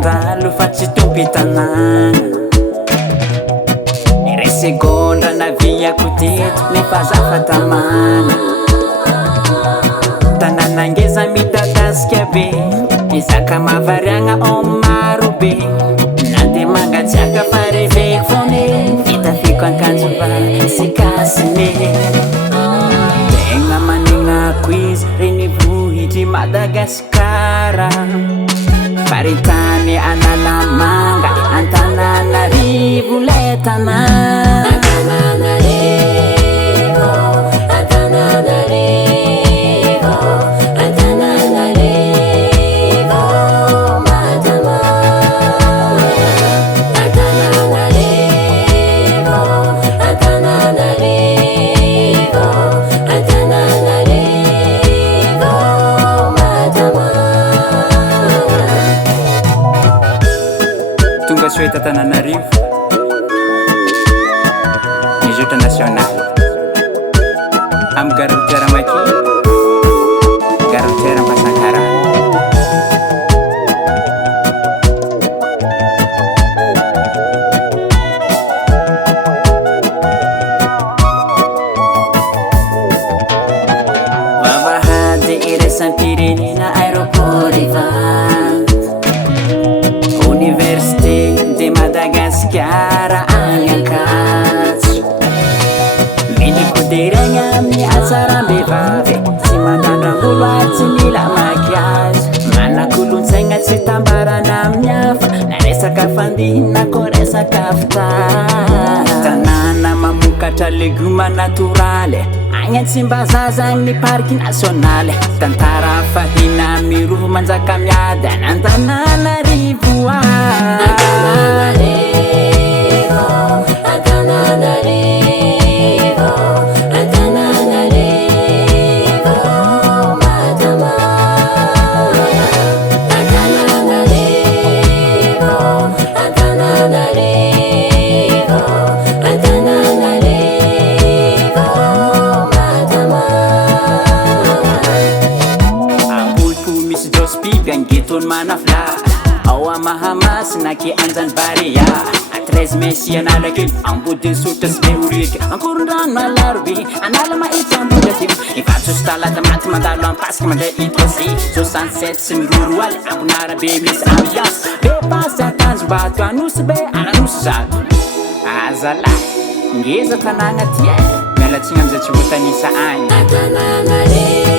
mandalo fa tsy tompitanagna segondra naviako teto nefa zafatamana tananangeza midadasika be izaka mavariagna maro be nande mangatsiaka fareveko fone hitafiko ankanjo va sikasine tegna manegnako izy reny vohitry Madagasikara faritany Analamanga Antananarivo le tanàna Soeta Antananarivo Mizotra national Am garotiera maki garotiera Mpasankarana Vavahady iresampirenena aéroport ivanto Université de Madagasikara Anyankatso Minikoderagna amin'ny atsarambevavy tsy mandandram-bolo ary tsy mila makiazy manakolontsaigna tsy tambarana amin'ny hafa na resaka fandihana ko resaka fitara tanàna mamokatra legioma natoraly agny Tsimbazaza ny parky nationale tantara fahina miroho manjaka miady Antananarivo Gitun manafla awa mahamas naki anzan baria atres mesi analagin ambudin sutas beurik angkurdan malarbi analama itambudatim ifatsus talata mat mandalo ampas manda itosi so sunset simrurual amunara bebis ambias bebas atans batu anus be anus zatu azala ngeza tananga tie melatsingam zachibutanisa any